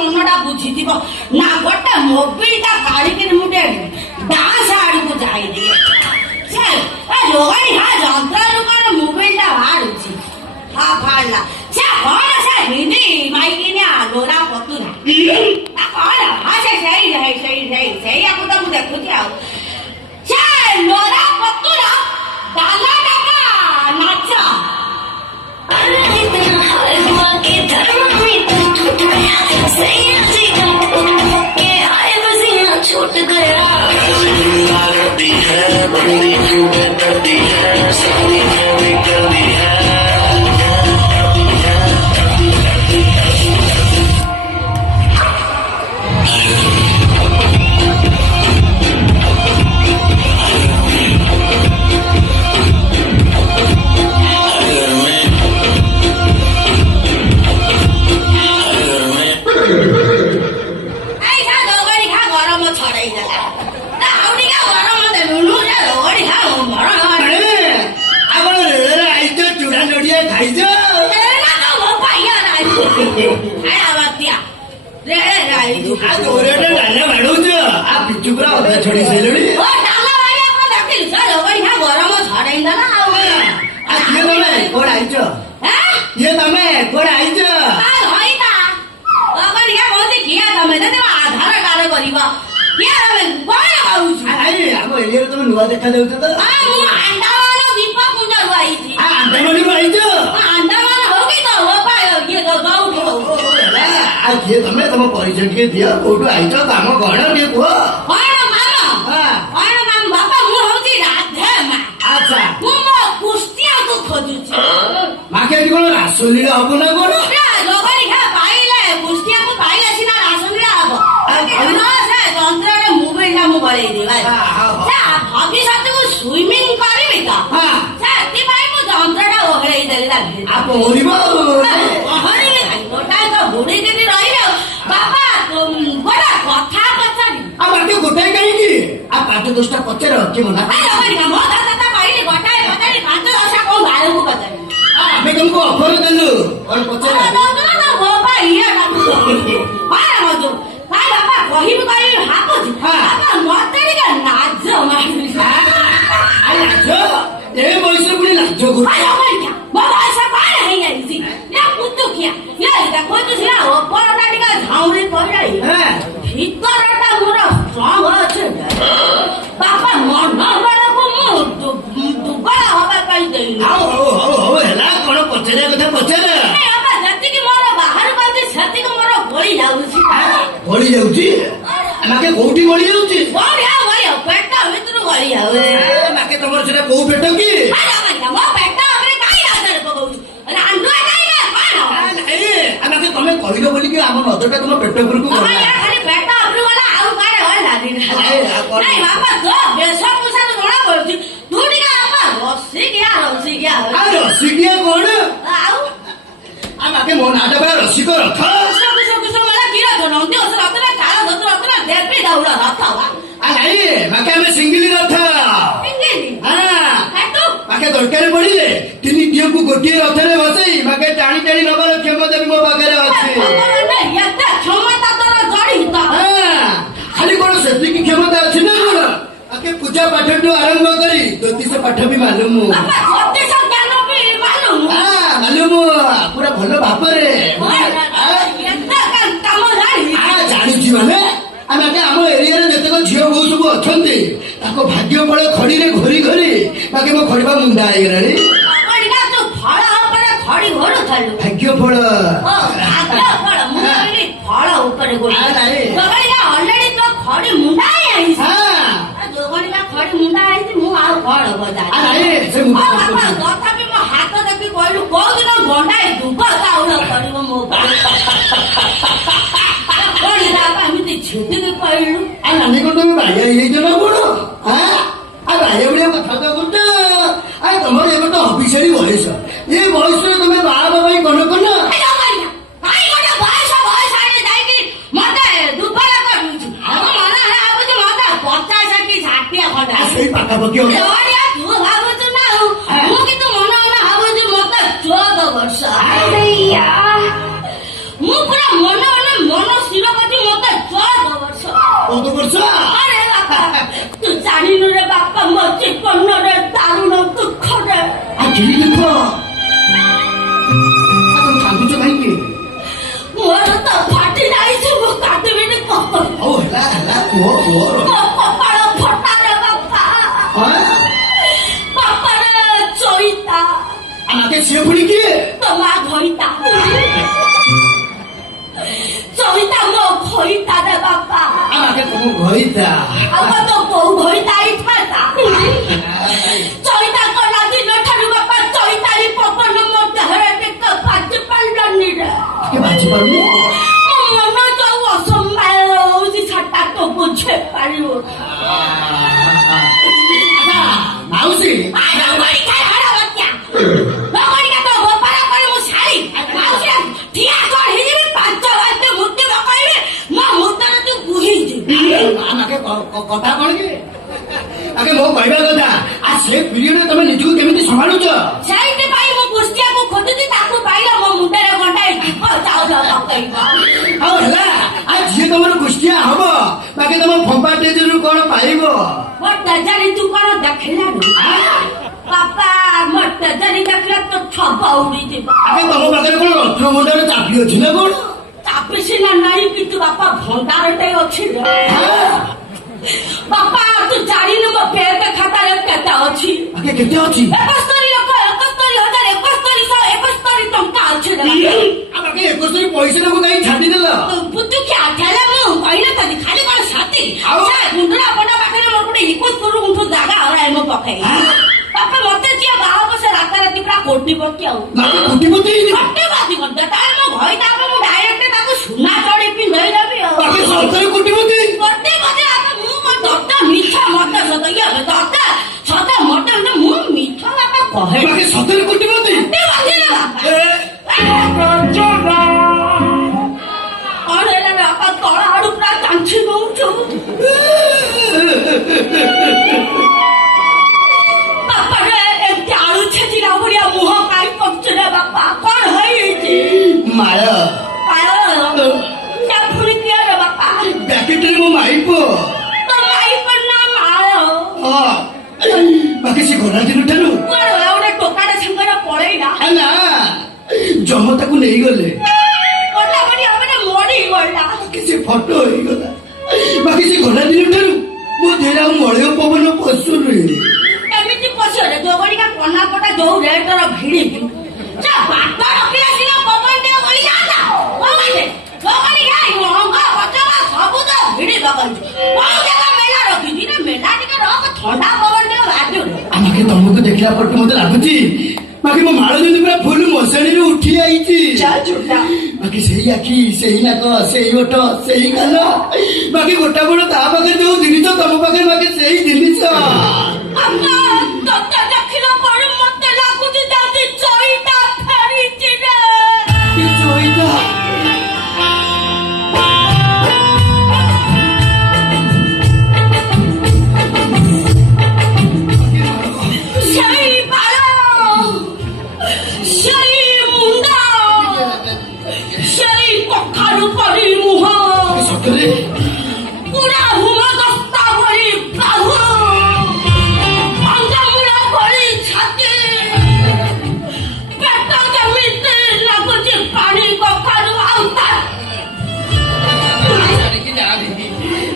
मनटा बुझी ना गोटे मोबिलटा काढ़ी मुझे डांस आड़ को जाइए लोगाई हाँ जंत्र कौन मोबिलटा बाहर हाँ फाड़ा से कौन से हिंदी माइकी ने लोरा पतुरा कौन हाँ से सही आपको तो मुझे देखुची आओ लोरा पतुरा डाला डाका नाचा छूट गया छोड़ी साइलुनी डाला वाली आपको देखिलु चलो गरी हा गरम छड़ैंदा ना ये तमे कोड आइचो हैं ये तमे कोड आइचो आ होइता गरी हा बोलते किया तमे ते आधार कार्ड करिबा किया तमे कोन आउछ आइ हम एरिया तमे नुवा देखा देउछ त आ मु अंडामान दीप कुंड रुआइछि आ अंडामान रुआइछो अंडामान होगी तो हो पायो ये तो गाउ आ ये तमे तम परिचय के दिया कोटु आइचो काम गण के को रासलीला हम ना कौन जंत्र मोबाइल भविष्य को स्विमिंग करी जंत्र ओहड़े बुढ़ी दिन रही बाबा गोटा कथा पचारि गोटाए कहीं पांच दसटा पचार कि मना कहली गोटाए पचारि 5-10 कौन बाहर को पचारि मैं तुमको ऑफर देलु और पचार मो भाई ये बाबा कही हाको बाबा मते नाच नाच ए बयस पुणी नाच मो बयस पार है या पुतु किया या देखो तो सिया ऊपरटा टिका झाउरी पड़ाई भीतरटा मोर स्ट्रांग अछि बाबा मन बड़ा को मु दुबळा होबा पाई देई आओ हेला कोन पचरे कथा पचरे बाबा जति कि मोर बाहर पाते छति को मोर गोली जाउछि माके कोठी गोली जाउछि गोलिया पेट भीतर गोली जाउ माके तमर सेटा को पेट की मो पेट हमरे काई आदर पगौछि रांडो काई ना नहीं माके तमे कहिलो बोली कि हम नजरटा तम पेट ऊपर को खाली पेट ऊपर वाला आउ कारे होय लादी नहीं बाबा तो बेसो पुसा तो बड़ा पड़छि तू टिका बाबा रसी गया रसी किया कोन आउ माके मो नाटा बड़ा रसी को रख कुछ वाला गिरा तो नंदी ओस रतना काला धत रतना देपी दाउला रथ नहीं माके हमें सिंगली रथ माके दरकार पड़िले तीन दियो को गोटे रथरे बसई माके टाणी टाणी नबर क्षमता भी मो पाखरे अछि क्षमता तोर गड़ी खाली कोन सेति की क्षमता अछि ना कोन आके पूजा पाठ तो आरंभ करी ज्योतिष पाठ भी मालूम ज्योतिष ज्ञान भी मालूम मालूम पूरा भलो भापरे जानी माने आम एरिया जितक झील बो सब अच्छा भाग्य फल खड़ी घोरी घोरी बाकी मो खड़िबा मुंडा होगला भाग्य फल तथापि मो हाथ देखी कहलु कौ दिन गंडाए दुब चाउल कर झुटिके कहलु नानी को तुम भाइया ना कौन भाइया भाया कथा तो कर तुम ए तो अफिसरी बयस ये बयस तुम बाहा भाई कौन कौन पाखापाखि ମୁଁ ପୁରା ମନ ମନ କୁହ କୁହ ମୋ କପାଳ ଫଟାରେ ବାପା ବାପାରେ ଚଇତା ଆକେ ସିଏ ପୁଣି କିଏ ତୋ ମା ଘଇତା ଚଇତା ମୋ ଘଇତାରେ ବାପା ଆକେ ତମ ଘଇତା ଆଉ ତ କୋଉ ଘଇତା ହେଇଥାନ୍ତା ଚଇତା କଲା ଦିନ ଠାରୁ ବାପା ଚଇତାରି ପବନ ମୋ ଦେହରେ ଟିକେ ବାଜି ପାରିଲାନି ରେ କେ ବାଜି ପାରୁନି ମୋ ମନ ଯୋଉ ଅସମ୍ଭାଳ ହଉଛି ସେଟା ତ ବୁଝେ ପାରିବ ମାଉସୀ କଥା କଣ କି ଆକେ ମୋ କହିବା କଥା ଆ ସେ ପିରିୟଡରେ ତମେ ନିଜକୁ କେମିତି ସମ୍ଭାଳୁଛ ସେଇଥିପାଇଁ ମୁଁ କୁଷ୍ଟିଆକୁ ଖୋଜୁଛି ତାକୁ ପାଇଲା ମୋ ମୁଣ୍ଡରେ ଗଣ୍ଡାଇ ଚାଉଳ ପକେଇବ ଆଉ ହେଲା ଆ ଯିଏ ତମର କୁଷ୍ଟିଆ ହବ ବାକି ତମ ଫମ୍ପା ଟେଜରୁ କଣ ପାଇବ ମୋ ତେଜାରୀ ତୁ କଣ ଦେଖିଲାରୁ ବାପା ମୋ ତେଜାରୀ ଦେଖିଲା ତ ଛବ ଉଡିଯିବ ଆକେ ତମ ପାଖରେ କଣ ରତ୍ନ ମୁଣ୍ଡରେ ଚାପି ଅଛି ନା କଣ ଚାପି ସିନା ନାହିଁ କିନ୍ତୁ ବାପା ଭଣ୍ଡାରଟେ ଅଛି ବାପା ତୁ ଜାଣିନୁ ମୋ ବ୍ୟାଙ୍କ ଖାତାରେ କେତେ ଅଛି ଆକେ କେତେ ଅଛି 71,71,71,71 ଟଙ୍କା ଅଛି ଆକେ 71 ପଇସାଟାକୁ କାହିଁ ଛାଡିଦେଲ ବୁଦ୍ଧୁ କିଆ ଠେଲା ମୁଁ କହିଲେ ତନି ଖାଲି କଣ ସାଥି ଆଉ ଗୁଣ୍ଡୁରା ପଣ୍ଡା ପାଖରେ ମୋର ଗୋଟେ 71 ଗୁଣ୍ଠୁ ଜାଗା ହରାଏ ମୋ ପକେଇ ବାପା ମତେ ଯିଏ ବାହା ହବ ସେ ରାତାରାତି ପୁରା କୋଟିପତି ଆଉ କୋଟିପତି କୋଟିପତି କରିଦେ ତାର ମୋ ଘଇ ତାପରେ ମୁଁ ଡାଇରେକ୍ଟ ତାକୁ ସୁନା ଚଢି ପିନ୍ଧେଇ ଦେବି ଆଉ ସତରେ କୋଟିପତି କୋଟିପତି ମୁଁ ମୋ ଦତ୍ତ ମିଛ ମତ ସତ ଇଏ ଦତ୍ତ ସତ ମତ ମୁଁ ମିଛ ବାପା କହେ ବାକି ସତରେ କୋଟିପତି କଣ ହେଲା ବାପା ତଳ ଆଡୁ ପୁରା ଚାଞ୍ଚି ଦଉଛୁ ବାପାରେ ଏମିତି ଆଳୁ ଛେଚିଲା ଭଳିଆ ମୁହଁ କାହିଁ କରୁଛୁ ରେ ବାପା କଣ ହେଇଛି ମାଳ ପୁଣି କିଏ ରେ ବାପା ପ୍ୟାକେଟରେ ମୋ ମାଇପ ତ ମାଇପ ନା ମାଳ ବାକି ସେ ଗଲା ଦିନ ଠାରୁ ଗୋଟେ ଟୋକାଟା ସାଙ୍ଗରେ ପଳେଇଲା ନା ଜମ ତାକୁ ନେଇଗଲେ ମରିଗଲା କିଛି ଫଟୋ ହେଇଗଲା ବାକି ସେ ଗଲା ଦିନ ଠାରୁ ମୋ ଦେହରେ ଆଉ ମଳୟ ପବନ ପଶୁନି ଏମିତି ପଶିଗଲେ ଯୋଗଡ଼ିକା କନା ପଟା ଯୋଉ ରେଟର ଭିଡ଼ିବି ବାଟ ରଖିଲା ସିନା ପବନ ଟିକେ ଗଳି ଯାଆନ୍ତା ଯୋଗଡ଼ିକା ମହଙ୍ଗା ପଚକା ସବୁ ତ ଭିଡ଼ି ପକଉଛି କଣ ଜାଗା ମେଲା ରଖିଛି ନା ମେଲା ଟିକେ ରଖ ଥଣ୍ଡା ପବନ ଟିକେ ବାଜୁନି ବାକି ତମକୁ ଦେଖିଲା ପରେ ମତେ ଲାଗୁଛି ବାକି ମୋ ମାଳ ଯେମିତି ପୁରା ଫୁଲ ମଶାଣିରୁ ଉଠି ଯାଇଛି ବାକି ସେଇ ଆଖି ସେଇ ନାକ ସେଇ ଓଠ ସେଇ କାନ ବାକି ଗୋଟା ଗୋଡ଼ ତା ପାଖରେ ଯୋଉ ଜିନିଷ ତମ ପାଖରେ ବାକି ସେଇ ଜିନିଷ ଦେଖିଲା ପରେ ମତେ ଲାଗୁଛି ଯଦି ଚଇତା ଫେରିଛି ରେ ଚଇତା ସେଇ ବାଳ ସେଇ ମୁଣ୍ଡ ସେଇ କଖାରୁ ପରି ମୁହଁ ସତରେ ପୁରା ହୁମଗସ୍ତା ଭଳି ବାହୁ ଅଙ୍ଗମୂଳ ଭଳି ଛାତି ପେଟ ଯେମିତି ଲାଗୁଛି ପାଣି କଖାରୁ ଆଉ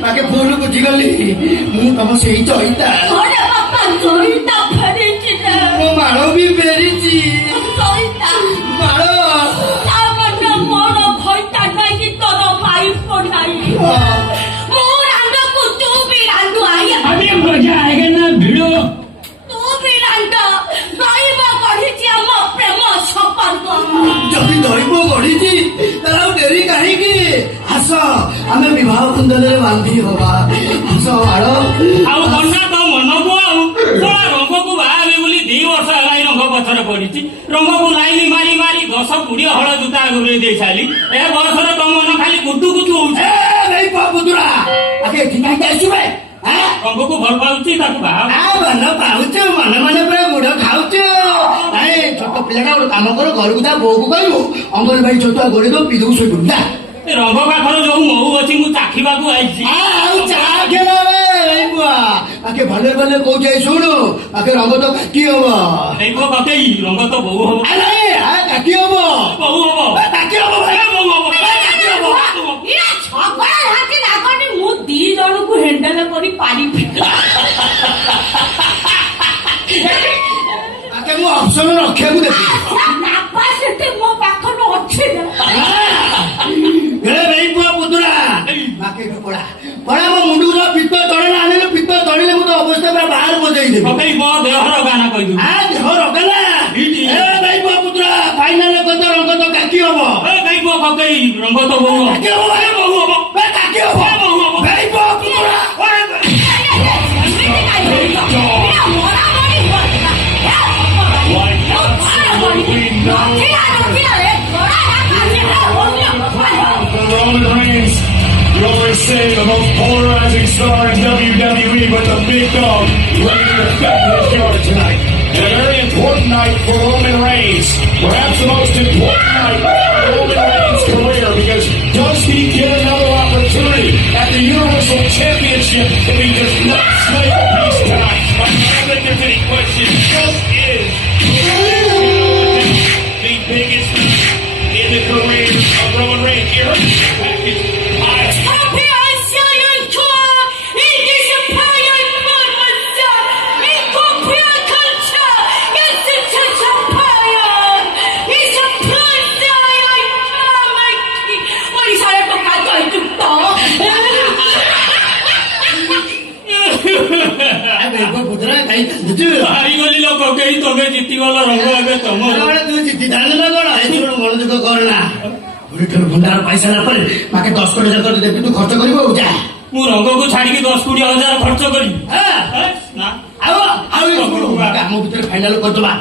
ବାକି ଫୁଲ ବୁଝିଗଲି ମୁଁ ତମ ସେଇ ଚଇତା ଘରେ ବାପା ଚଇତା ଫେରିଛି ରେ ମୋ ମାଳ ବି ଫେରିଛି ଚଇତା ମାଳ ତା ମାନେ ମୋର ଘଇତା ନାଇଁ ତୋର ମାଇପ ନାଇଁ ମୁଁ ରାଣ୍ଡକୁ ତୁ ବି ରାଣ୍ଡୁ ଆଇଆ अभी मजा आएगा ना भिड़ो ତୁ ବି ରାଣ୍ଡ ଦୈବ ଗଢିଛି ଆମ ପ୍ରେମ ସମ୍ପର୍କ ଯଦି ଦୈବ ଗଢିଛି ତାହେଲେ ଆଉ ଡେରି କାହିଁକି ଆସ ଆମେ ବିବାହ କୁଣ୍ଡଳରେ ବାନ୍ଧି ହବା ଆସ ମାଳ ଆଉ କନ୍ୟା ତ ମନକୁ ଆଉ ଶଳା ରଙ୍ଗକୁ ବାହାରେ ବୋଲି 2 ବର୍ଷ ହେଲା ରଙ୍ଗ ପଛରେ ପଡିଛି ରଙ୍ଗକୁ ଲାଇନ ମାରି ମାରି 10-20 ହଳ ଜୁତା ଘୁରେଇ ଦେଇ ସାରିଲି ଏ ବୟସରେ ତମ ମନ ଖାଲି କୁଟୁ କୁଟୁ ହଉଛି ପୁତୁରା ଆগে ଏଠି କାହିଁକି ଆସିବେ ରଙ୍ଗକୁ ଭଲ ପାଉଛି ତାକୁ ବାହା ମନ ପାଉଛୁ ମନେ ମନେ ପୁରା ଗୁଡ ଖାଉଛୁ ଛୋଟ ପିଲାଟା ଗୋଟେ କାମ କର ଘରକୁ ତା ବୋଉକୁ କହିବୁ ଅଙ୍ଗନବାଡି ଛତୁଆ ଗୋଳେଇ ଦଉ ପିଇଦବୁ ଶୋଇପଡୁ ଯା ଏ ରଙ୍ଗ ପାଖରେ ଯୋଉ ମହୁ ଅଛି ମୁଁ ଚାଖିବାକୁ ଆଇଛି ଆଉ ଚା ଖେଳ ଆକେ ଭଲ ଭଲ କହୁଛି ଶୁଣୁ ଆକେ ରଙ୍ଗ ତ କାଟି ହବ ଏଇବ କଟେଇ ରଙ୍ଗ ତ ବୋଉ ହବ କାଟି ହବ ବୋଉ ହବ କାଟି ହବ ବୋଉ ହବ ମୁଁ 2 ଜଣଙ୍କୁ ଫସଲ ରଖିବାକୁ ଦେଖି କାପାସିଟି ମୋ ପାଖରେ ଅଛି ନା। ଭାଇ ପୁଅ ପୁତୁରା ବାକି ପଳା ପଳା ମୋ ମୁଣ୍ଡକୁ ପିତ ତଳେ ଆଣିଲେ ପିତ ତଳିଲେ ମୁଁ ତ ଅବସ୍ଥା ପୁରା ବାହାର ବଜେଇଦେବି ପକେଇ ମୋ ଦେହର ଗାନ କହିଦୁ ଦେହ ରଗଲା ଭାଇ ପୁଅ ପୁତୁରା ଫାଇନାଲ କତ ରଙ୍ଗ ତ କାକି ହବ ଭାଇ ପୁଅ ପକେଇ ରଙ୍ଗ ତ ବୋଉ ହବ କାକି ହବ ଭାଇ ବୋଉ ହବ କାକି ହବ ଭାଇ ପୁଅ ପୁତୁରା Roman Reigns, you always say the most polarizing star in WWE, but the big dog ready to defend his yard tonight. And a very important night for Roman Reigns. Perhaps the most important night of Roman Reigns' career, because does he get another opportunity at the Universal Championship if he does not slay the beast tonight? I don't think there's any question. This is the biggest in the career of Roman Reigns. You heard the package. ପୁତୁରା କାହିଁ କାନ୍ଦୁଛୁ ହାରିଗଲି ଲୋକ କେହି ତମେ ଜିତିଗଲ ରଙ୍ଗ ଏବେ ତମ ତୁ ଜିତିଥାନ୍ତୁ ନା କଣ ଏଥିରୁ ମନ ଦୁଃଖ କରନା ଠାରୁ ଭଣ୍ଡାର ପାଇସାରିଲା ପରେ ମାକେ 10 କୋଟି ଟଙ୍କା ଦେବି ତୁ ଖର୍ଚ୍ଚ କରିବୁ ଆଉ ଯା ମୁଁ ରଙ୍ଗକୁ ଛାଡିକି 10-20 ହଜାର ଖର୍ଚ୍ଚ କରିବି ନା ଆଉ ଆମ ଭିତରେ ଫାଇନାଲ କରିଦବା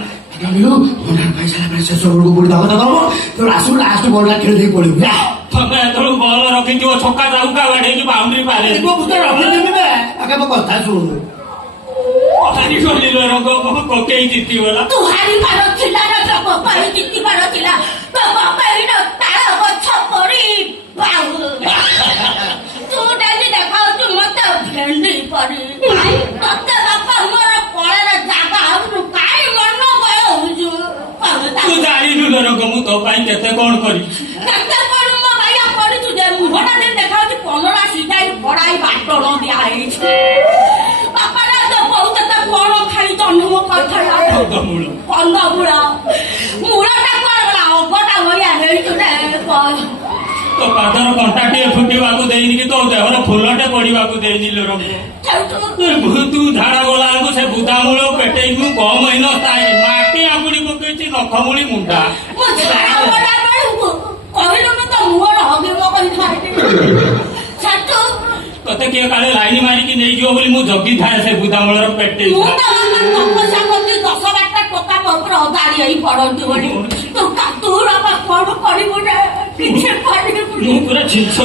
ଭଣ୍ଡାର ପାଇସାରିଲା ପରେ ଶେଷ ବେଳକୁ ବୁଢୀ ଦବ ଦବ ତୁ ଆସିବୁ ଲାଷ୍ଟ ବଲଟା ଖେଳି ଦେଇକି ପଳେଇବୁ ଯା ତମେ ଏତେବେଳକୁ ବଲ ରଖିଥିବ ଛକା ଚାଉକା ବାଡେଇକି ବାଉଣ୍ଡ୍ରି ପାରେ ପୁତୁରା ରଖିଦେବି ବେ ଆଗେ ମୋ କଥା ଶୁଣୁ ହାରିଗଲି ରଙ୍ଗ ପକେଇ ଜିତିଗଲା ତୁ ହାରିବାର ଥିଲା ନା ତୋ ବାପା ଜିତିବାର ଥିଲା ତୋ ବାପା ତାଳ ଗଛ ପଡି ତୁ ଡାଲି ଦେଖାଉଛୁ ମତେ ଭେଣ୍ଡି ପଡି ତତେ ବାପା ମୋର କଳାର ଜାଗା ଆଉରୁ କାହିଁ ମନ ହଉଛୁ ତୁ ଜାଣିନୁ ରଙ୍ଗ ମୁଁ ତୋ ପାଇଁ କେତେ କଣ କରିବି କେତେ କଣ ମୋ ଭାଇଆ ପଡିଛୁ ଯେ ମୁହଁଟା ଦେଇ ଦେଖାଉଛି 15 ସିଧାଇ ପଡାଇ ବାଟଣ ଦିଆ ହେଇଛି ବାପାଟା ତ ବହୁତ କଣ ଖାଇ ଜନ୍ମ କଥା କନ୍ଦମୂଳ ମୂଳଟା କଣ ଗଲା ଅଗଟା ଭଳିଆ ହେଇଛୁ ତୋ ପାଦର କଣ୍ଟାଟିଏ ଫୁଟିବାକୁ ଦେଇନି କି ତୋ ଦେହର ଫୁଲଟେ ପଡିବାକୁ ଦେଇନି ରଙ୍ଗ ତୁ ଝାଡା ଗଲା ବେଳକୁ ସେ ବୁଦାମୂଳ ପେଟେଇକୁ କମ ହେଇନଥାଏ ମାଟି ଆଙ୍ଗୁଳି ପକେଇଛି ନଖମୂଳି ମୁଣ୍ଡା କହିଲୁନି ତ ମୁହଁର ହଗିବ କହିଥାନ୍ତି ତତେ କିଏ କାଳେ ଲାଇନ ମାରିକି ନେଇଯିବ ବୋଲି ମୁଁ ଜଗିଥାଏ ସେ ବୁଦାମୂଳର ପେଟେଇ ମୁଁ ତ ତପସ୍ୟା କରୁଛି 10 ବାରଟା ଟୋକା ଉପରେ ଅଦାରି ହେଇ ପଡନ୍ତି ବୋଲି ତୁ କାତୁର କଣ କରିବୁ ନା କିଛି କରିବୁ ମୁଁ ପୁରା ଜିନିଷ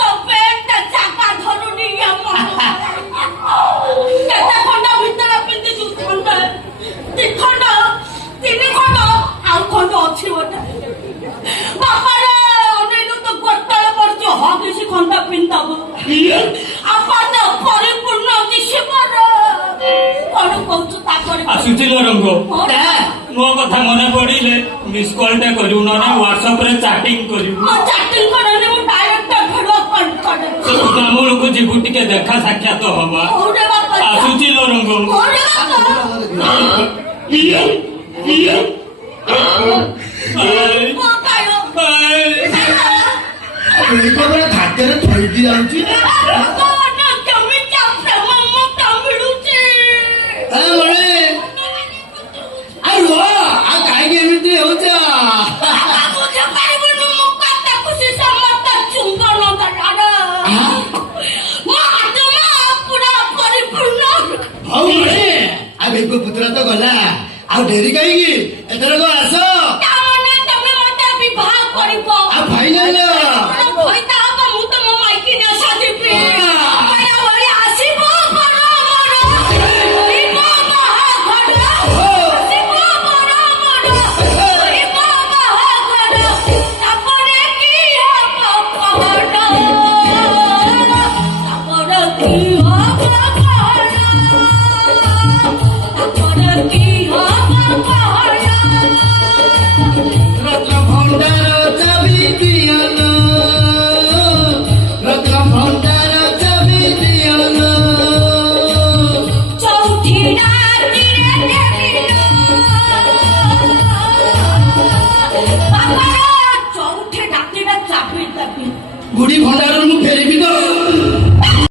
ତୋ ପେଟ ଚାକା ଧରୁନି କେତେ ଖଣ୍ଡ ଭିତରେ ପିନ୍ଧିଛୁ ଖଣ୍ଡ 2 ଖଣ୍ଡ 3 ଖଣ୍ଡ ଆଉ ଖଣ୍ଡ ଅଛି ଗୋଟେ ବାପାରେ ଅନେଇଲୁ ତ ଗୋଟାଳ ପଡୁଛି ହଗିସି ଖଣ୍ଡ ପିନ୍ଧବୁ ଆପଣ ପରିପୂର୍ଣ୍ଣ ଦିଶିବାର କଣ କହୁଛୁ ତାପରେ ଆସୁଥିଲ ରଙ୍ଗ ମୋ କଥା ମନେ ପଡିଲେ ମିସ୍ କଲ୍ ଟେ କରିବୁ ନହେଲେ ହ୍ୱାଟ୍ସଆପ ରେ ଚାଟିଂ କରିବୁ ମୁଁ ଚାଟିଂ କରେନି ମୁଁ ଡାଇରେକ୍ଟ ଭିଡିଓ କଲ୍ କରେ ଆମକୁ ଯିବୁ ଟିକେ ଦେଖା ସାକ୍ଷାତ ହବା କୋଉଠି ବାପା ଆସୁଥିଲ ରଙ୍ଗ କୋଉଠି ବାପା ଖାଦ୍ୟରେ ଥଇକି ଯାଉଛି କାହିଁକି ଏମିତି ହଉଛ ପୁତ୍ର ତ ଗଲା ଆଉ ଡେରି କାହିଁକି ଏଥରକ ଆସ ଆଉ ଫାଇନାଲ ବୁଢୀ ଭଣ୍ଡାରରୁ ମୁଁ